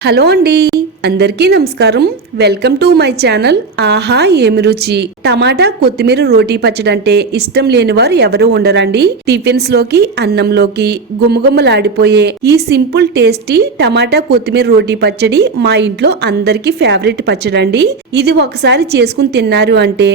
Hello అండి. అందరికీ నమస్కారం. వెల్కమ్ టు మై ఛానల్ ఆహా ఏమి రుచి. టమాటా కొత్తిమీర రోటీ పచ్చడి అంటే ఇష్టం లేని వారు ఎవరు ఉండరండి. టిఫిన్స్లోకి అన్నంలోకి గుమగుమలాడిపోయే ఈ సింపుల్ టేస్టీ టమాటా కొత్తిమీర రోటీ పచ్చడి మా ఇంట్లో అందరికీ ఫేవరెట్ పచ్చడి అండి ఇది ఒకసారి చేసుకుని తిన్నారు అంటే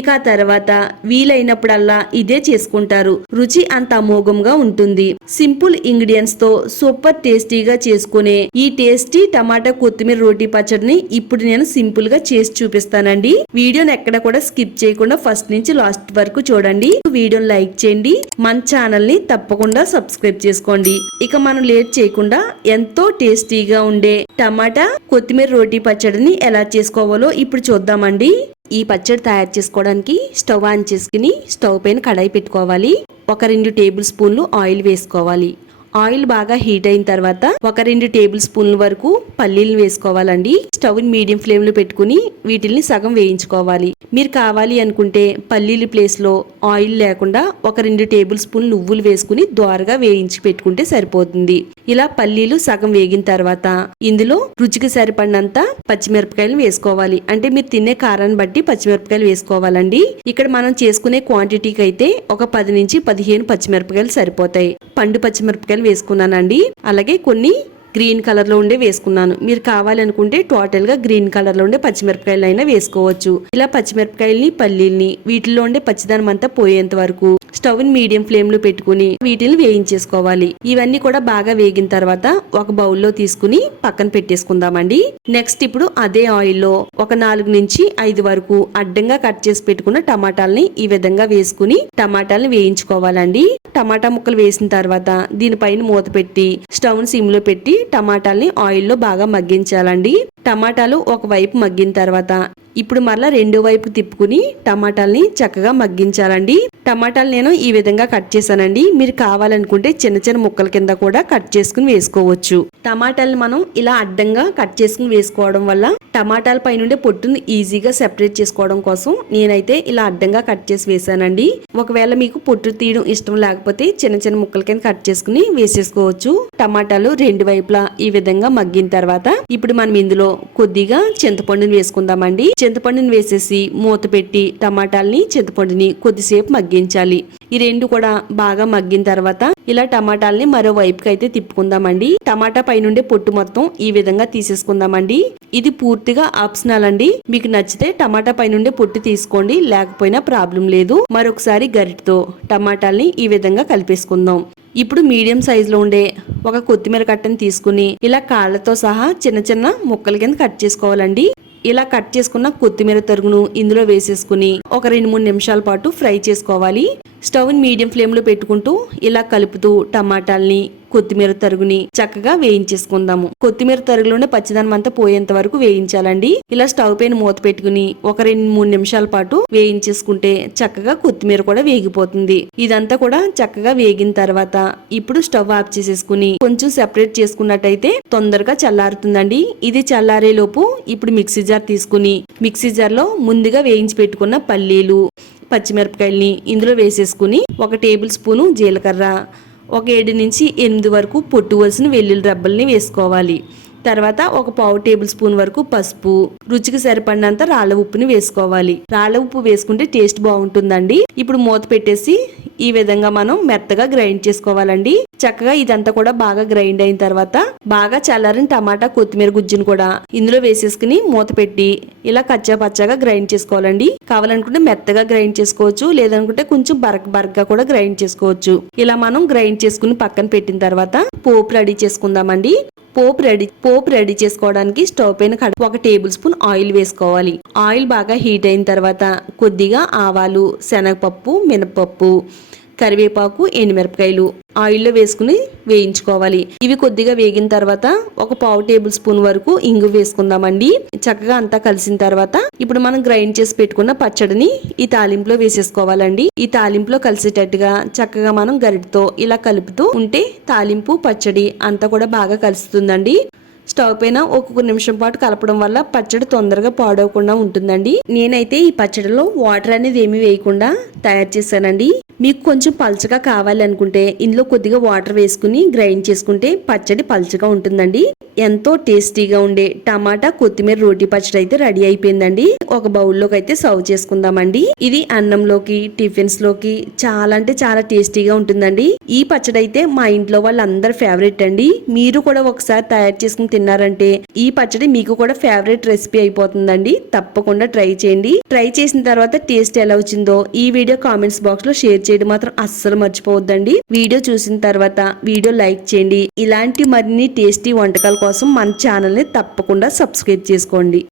ఇక ఆ తర్వాత వీలైనప్పుడల్లా ఇదే చేసుకుంటారు. రుచి అంత అమోఘంగా ఉంటుంది. సింపుల్ ఇంగ్రీడియంట్స్తో సూపర్ టేస్టీగా చేసుకునే ఈ టేస్టీ టమాటా కొత్తిమీర రోటీ పచ్చడిని ఇప్పుడు నేను సింపుల్గా చేసి చూపిస్తానండి. వీడియోని ఎక్కడ కూడా స్కిప్ చేయకుండా ఫస్ట్ నుంచి లాస్ట్ వరకు చూడండి. వీడియోని లైక్ చేయండి. మన ఛానల్ని తప్పకుండా సబ్స్క్రైబ్ చేసుకోండి. ఇక మనం లేట్ చేయకుండా ఎంతో టేస్టీగా ఉండే టమాటా కొత్తిమీర రోటీ పచ్చడిని ఎలా చేసుకోవాలో ఇప్పుడు చూద్దామండి. ఈ పచ్చడి తయారు చేసుకోవడానికి స్టవ్ ఆన్ చేసుకుని స్టవ్ పైన కడాయి పెట్టుకోవాలి. ఒక రెండు టేబుల్ స్పూన్లు ఆయిల్ వేసుకోవాలి. ఆయిల్ బాగా హీట్ అయిన తర్వాత ఒక రెండు టేబుల్ స్పూన్ల వరకు పల్లీలు వేసుకోవాలండి. స్టవ్ మీడియం ఫ్లేమ్లో పెట్టుకుని వీటిల్ని సగం వేయించుకోవాలి. మీరు కావాలి అనుకుంటే పల్లీలు ప్లేస్లో ఆయిల్ లేకుండా ఒక రెండు టేబుల్ స్పూన్ నువ్వులు వేసుకుని దోరగా వేయించి పెట్టుకుంటే సరిపోతుంది. ఇలా పల్లీలు సగం వేగిన తర్వాత ఇందులో రుచికి సరిపడినంత పచ్చిమిరపకాయలు వేసుకోవాలి. అంటే మీరు తినే కారాన్ని బట్టి పచ్చిమిరపకాయలు వేసుకోవాలండి. ఇక్కడ మనం చేసుకునే క్వాంటిటీకి అయితే ఒక పది నుంచి పదిహేను పచ్చిమిరపకాయలు సరిపోతాయి. పండు పచ్చిమిరపకాయలు వేసుకున్నానండి. అలాగే కొన్ని గ్రీన్ కలర్లో ఉండే వేసుకున్నాను. మీరు కావాలనుకుంటే టోటల్గా గ్రీన్ కలర్లో ఉండే పచ్చిమిరపకాయలు అయినా వేసుకోవచ్చు. ఇలా పచ్చిమిరపకాయల్ని పల్లీల్ని వీటిలో ఉండే పచ్చిదనం అంతా పోయేంత వరకు స్టవ్ని మీడియం ఫ్లేమ్లో పెట్టుకుని వీటిని వేయించేసుకోవాలి. ఇవన్నీ కూడా బాగా వేగిన తర్వాత ఒక బౌల్లో తీసుకుని పక్కన పెట్టేసుకుందామండి. నెక్స్ట్ ఇప్పుడు అదే ఆయిల్లో ఒక నాలుగు నుంచి ఐదు వరకు అడ్డంగా కట్ చేసి పెట్టుకున్న టమాటాలని ఈ విధంగా వేసుకుని టమాటాలని వేయించుకోవాలండి. టమాటా ముక్కలు వేసిన తర్వాత దీనిపైన మూత పెట్టి స్టవ్ సిమ్లో పెట్టి టమాటాలని ఆయిల్లో బాగా మగ్గించాలండి. టమాటాలు ఒక వైపు మగ్గిన తర్వాత ఇప్పుడు మరలా రెండో వైపు తిప్పుకుని టమాటాలని చక్కగా మగ్గించాలండి. టమాటాలు నేను ఈ విధంగా కట్ చేశానండి. మీరు కావాలనుకుంటే చిన్న చిన్న ముక్కల కింద కూడా కట్ చేసుకుని వేసుకోవచ్చు. టమాటాలను మనం ఇలా అడ్డంగా కట్ చేసుకుని వేసుకోవడం వల్ల టమాటాల పైనుండే పొట్టును ఈజీగా సెపరేట్ చేసుకోవడం కోసం నేనైతే ఇలా అడ్డంగా కట్ చేసి వేసానండి ఒకవేళ మీకు పొట్టు తీయడం ఇష్టం లేకపోతే చిన్న చిన్న ముక్కల కింద కట్ చేసుకుని వేసేసుకోవచ్చు. టమాటాలు రెండు వైపులా ఈ విధంగా మగ్గిన తర్వాత ఇప్పుడు మనం ఇందులో కొద్దిగా చింతపండుని వేసుకుందామండి. చింతపండుని వేసేసి మూత పెట్టి టమాటాలని చింతపండుని కొద్దిసేపు మగ్గించాలి. ఈ రెండు కూడా బాగా మగ్గిన తర్వాత ఇలా టమాటాలని మరోవైపుకి అయితే తిప్పుకుందామండి. టమాటా పైనుండే పొట్టు మొత్తం ఈ విధంగా తీసేసుకుందామండి. ఇది పూర్తిగా ఆప్షనల్ అండి. మీకు నచ్చితే టమాటా పైనుండే పొట్టు తీసుకోండి. లేకపోయినా ప్రాబ్లం లేదు. మరొకసారి గరిటతో టమాటాల్ని ఈ విధంగా కలిపేసుకుందాం. ఇప్పుడు మీడియం సైజులో ఉండే ఒక కొత్తిమీర కట్టను తీసుకుని ఇలా కాళ్ళతో సహా చిన్న చిన్న ముక్కల కింద కట్ చేసుకోవాలండి. ఇలా కట్ చేసుకున్న కొత్తిమీర తరుగును ఇందులో వేసేసుకుని ఒక రెండు మూడు నిమిషాల పాటు ఫ్రై చేసుకోవాలి. స్టవ్ మీడియం ఫ్లేమ్లో పెట్టుకుంటూ ఇలా కలుపుతూ టమాటాల్ని కొత్తిమీర తరుగుని చక్కగా వేయించేసుకుందాము. కొత్తిమీర తరుగులోనే పచ్చిదనం అంతా పోయేంత వరకు వేయించాలండి. ఇలా స్టవ్ పైన మూత పెట్టుకుని ఒక రెండు మూడు నిమిషాల పాటు వేయించేసుకుంటే చక్కగా కొత్తిమీర కూడా వేగిపోతుంది. ఇదంతా కూడా చక్కగా వేగిన తర్వాత ఇప్పుడు స్టవ్ ఆఫ్ చేసేసుకుని కొంచెం సెపరేట్ చేసుకున్నట్టయితే తొందరగా చల్లారుతుందండి. ఇది చల్లారే లోపు ఇప్పుడు మిక్సీ జార్ తీసుకుని మిక్సీ జార్లో ముందుగా వేయించి పెట్టుకున్న పల్లీలు పచ్చిమిరపకాయల్ని ఇందులో వేసేసుకుని ఒక టేబుల్ స్పూను జీలకర్ర ఒక ఏడు నుంచి ఎనిమిది వరకు పొట్టువలసిన వెల్లుల్లి రబ్బల్ని వేసుకోవాలి. తర్వాత ఒక పావు టేబుల్ స్పూన్ వరకు పసుపు. రుచికి సరిపడినంత రాళ్ళ ఉప్పుని వేసుకోవాలి. రాళ్ళ ఉప్పు వేసుకుంటే టేస్ట్ బాగుంటుందండి. ఇప్పుడు మూత పెట్టేసి ఈ విధంగా మనం మెత్తగా గ్రైండ్ చేసుకోవాలండి. చక్కగా ఇదంతా కూడా బాగా గ్రైండ్ అయిన తర్వాత బాగా చల్లారిన టమాటా కొత్తిమీర గుజ్జును కూడా ఇందులో వేసేసుకుని మూత పెట్టి ఇలా కచ్చా పచ్చగా గ్రైండ్ చేసుకోవాలండి. కావాలనుకుంటే మెత్తగా గ్రైండ్ చేసుకోవచ్చు లేదనుకుంటే కొంచెం బరక్ బరకగా కూడా గ్రైండ్ చేసుకోవచ్చు. ఇలా మనం గ్రైండ్ చేసుకుని పక్కన పెట్టిన తర్వాత పోపు రెడీ చేసుకుందామండి. పోపు రెడీ పోపు రెడీ చేసుకోవడానికి స్టవ్ పైన ఒక టేబుల్ స్పూన్ ఆయిల్ వేసుకోవాలి. ఆయిల్ బాగా హీట్ అయిన తర్వాత కొద్దిగా ఆవాలు శనగపప్పు మినపప్పు కరివేపాకు ఎండుమిరపకాయలు ఆయిల్లో వేసుకుని వేయించుకోవాలి. ఇవి కొద్దిగా వేగిన తర్వాత ఒక పావు టేబుల్ స్పూన్ వరకు ఇంగు వేసుకుందామండి. చక్కగా అంతా కలిసిన తర్వాత ఇప్పుడు మనం గ్రైండ్ చేసి పెట్టుకున్న పచ్చడిని ఈ తాలింపులో వేసేసుకోవాలండి. ఈ తాలింపులో కలిసేటట్టుగా చక్కగా మనం గరిటితో ఇలా కలుపుతూ ఉంటే తాలింపు పచ్చడి అంతా కూడా బాగా కలుస్తుందండి. స్టవ్ పైన ఒక్కొక్క నిమిషం పాటు కలపడం వల్ల పచ్చడి తొందరగా పాడవకుండా ఉంటుందండి. నేనైతే ఈ పచ్చడిలో వాటర్ అనేది ఏమి వేయకుండా తయారు చేశానండి. మీకు కొంచెం పల్చగా కావాలనుకుంటే ఇందులో కొద్దిగా వాటర్ వేసుకుని గ్రైండ్ చేసుకుంటే పచ్చడి పల్చగా ఉంటుందండి. ఎంతో టేస్టీగా ఉండే టమాటా కొత్తిమీర రోటీ పచ్చడి అయితే రెడీ అయిపోయిందండి. ఒక బౌల్లోకి అయితే సర్వ్ చేసుకుందామండి. ఇది అన్నంలోకి టిఫిన్స్లోకి చాలా అంటే చాలా టేస్టీగా ఉంటుందండి. ఈ పచ్చడి అయితే మా ఇంట్లో వాళ్ళందరి ఫేవరెట్ అండి. మీరు కూడా ఒకసారి తయారు చేసుకుని తిన్నారంటే ఈ పచ్చడి మీకు కూడా ఫేవరెట్ రెసిపీ అయిపోతుందండి. తప్పకుండా ట్రై చేయండి. ట్రై చేసిన తర్వాత టేస్ట్ ఎలా వచ్చిందో ఈ వీడియో కామెంట్స్ బాక్స్లో షేర్ చేయడం మాత్రం అస్సలు మర్చిపోవద్దండి. వీడియో చూసిన తర్వాత వీడియో లైక్ చేయండి. ఇలాంటి మరిన్ని టేస్టీ వంటకాల కోసం మన ఛానల్ని తప్పకుండా సబ్స్క్రైబ్ చేసుకోండి.